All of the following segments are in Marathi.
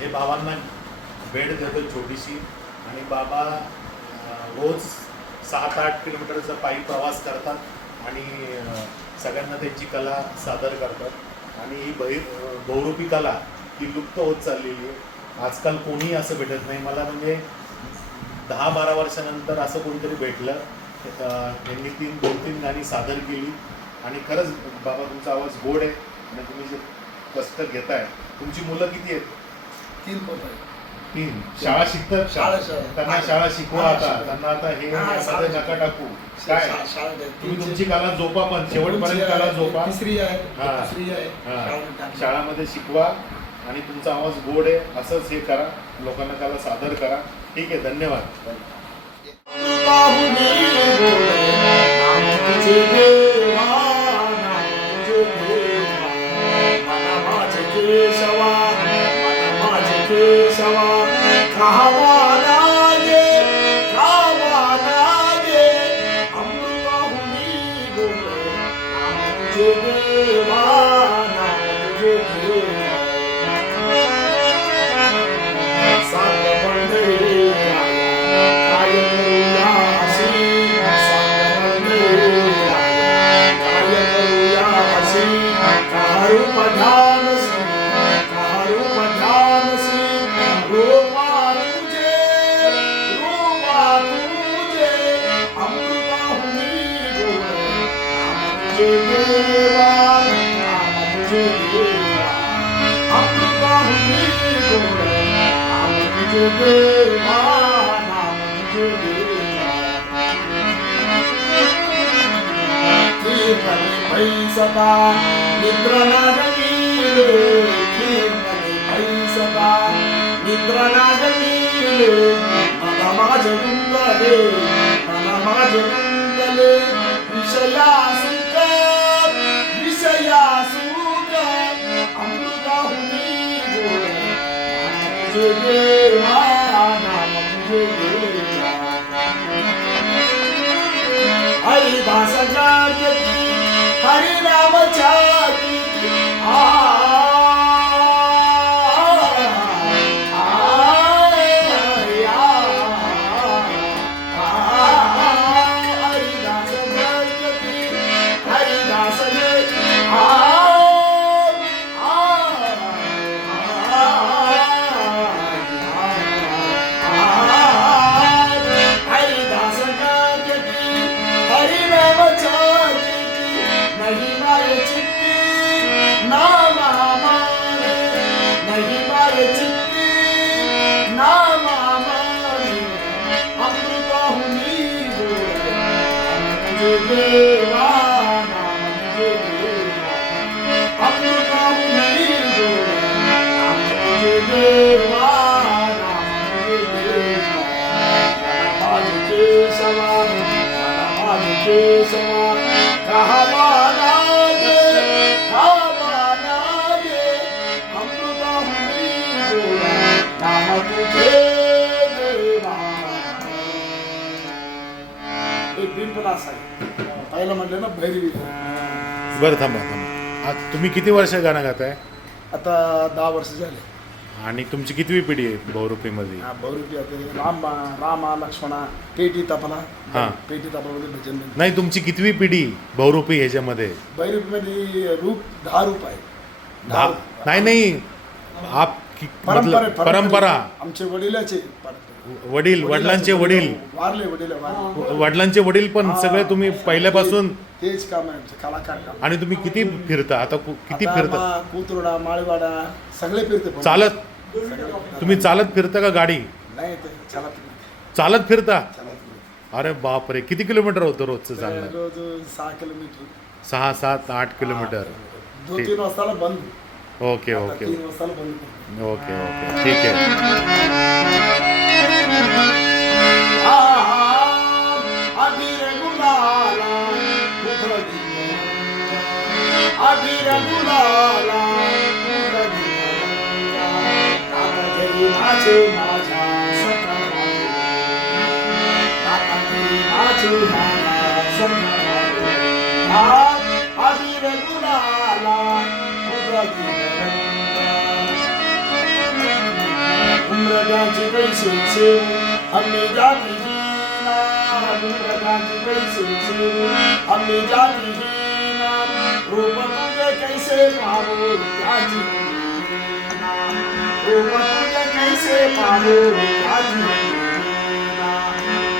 हे बाबांना भेट देतो छोटीशी. आणि बाबा रोज 7-8 किलोमीटरचा पायी प्रवास करतात आणि सगळ्यांना त्यांची कला सादर करतात. आणि ही बहुरूपी कला ही लुप्त होत चाललेली आहे. आजकाल कोणीही असं भेटत नाही. मला म्हणजे 10-12 वर्षानंतर असं कोणीतरी भेटलं. त्यांनी 2-3 गाणी सादर केली आणि खरंच बाबा तुमचा आवाज गोड आहे आणि तुम्ही जे कष्ट घेताय. तुमची मुलं किती आहेत? 3 पोरं आहेत. 3. शाळा शिकतात? त्यांना शाळा शिकवा. आता त्यांना आता हे मध्ये नका टाकू. काय तुम्ही तुमची कला जोपा, पण शेवटपर्यंत कला जोपा. तिसरी आहे. शाळामध्ये शिकवा आणि तुमचा आवाज गोड आहे असंच हे करा. लोकांना कला सादर करा. ठीक आहे, धन्यवाद. सदा निद्रा नागवीले सदा निद्रा नागवीले मला माझे गुंगले विषया सुख अमृताहुनी गोड तुझे देवा नाम तुझे देवा हरिदास जागती हरिनामच्या पहिलं म्हटलं ना भैरवी. बरं, थांबा. आज तुम्ही किती वर्ष गाणं गाताय? आता 10 वर्ष झाले. आणि तुमची कितवी पिढी आहे बहुरूपीमध्ये? बहुरूपी रामा लक्ष्मणा पेटी तपला. पेटी तपलामध्ये भजन. नाही, तुमची कितवी पिढी बहुरूपी ह्याच्यामध्ये? बहुरूपीमध्ये रूप 10 रूप आहे. 10? नाही आप परंपरा. आमचे वडिलाचे वडिलांचे वडील वडिलांचे वडील पण सगळे तुम्ही पहिल्यापासून तेच काम आहे कलाकार काम. आणि तुम्ही किती फिरता आता? किती फिरता? कुतुर्डा माळवाडा सगळे फिरते. चालत? तुम्ही चालत फिरता का गाडी? नाही, चालत फिरता. अरे बापरे, किती किलोमीटर होतं रोजचं चालणं? रोज 6 किलोमीटर. 6, 7, 8 किलोमीटर. 2-3 वाजता बंद. ओके 3 वाजता बंद. ओके ठीक आहे. अनुरागाची कैसे सेवू आम्ही जातीहीना अनुरागाची कैसे सेवू आम्ही जातीहीना रूप तुझे कैसे पाहू त्याची रूप तुझे कैसे पाहू त्याची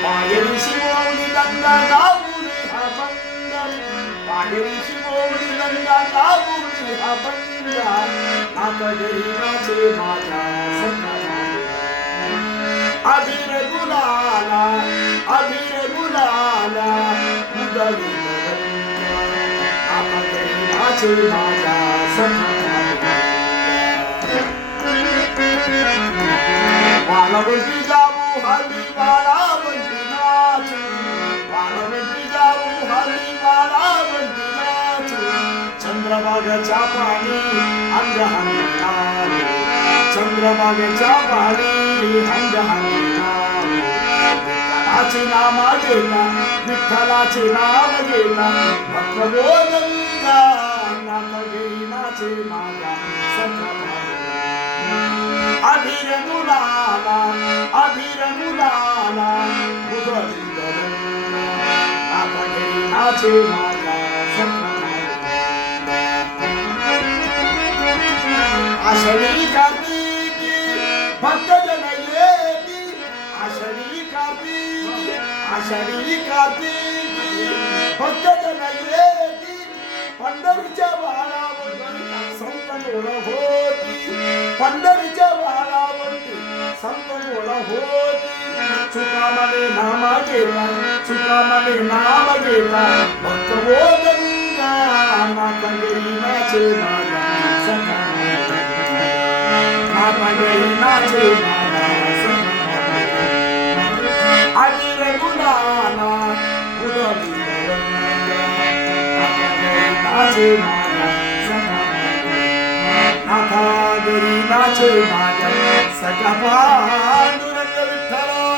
पायरी शिवोली गंगा गाऊली हा बंगम पायरी शिवोली गंगा गाऊली हा बंगम नाका गरीबाचे माझ्या सखा अबीर गुलाला उदरी नाका गरीबाचे माझ्या सखा वाळवंटी जाऊ हल्ली वाळवंटी नाचू वाळवंटी जाऊ हल्ली वाळवंटी नाचू चंद्रभागेच्या पाणी अंगहानी नाचू चंद्रभागेच्या पाणी अंगहानी नाचू विठ्ठलाचे नाम घेता भक्त गोविंदा नाम घेईनाचे माझा सखा अबीर मुलाला उदरी गगन नाका घेईनाचे माझा सखा आषाढी कार्तिकी भक्त जन येती आषाढी कार्तिकी भक्त जन येती पंढरीच्या वाळावरती संत गोळ होती पंढरीच्या वाळावरती संत गोळ होती चुकामाने नाम घेता भक्त गोविंदा नाका घेईनाचे माझा सखा नाका घेईनाचे माझा सखा अबीर गुलाला उदरी नाचे माझा सखा नाका घेईनाचे माझा सखा पांडुरंग विठ्ठला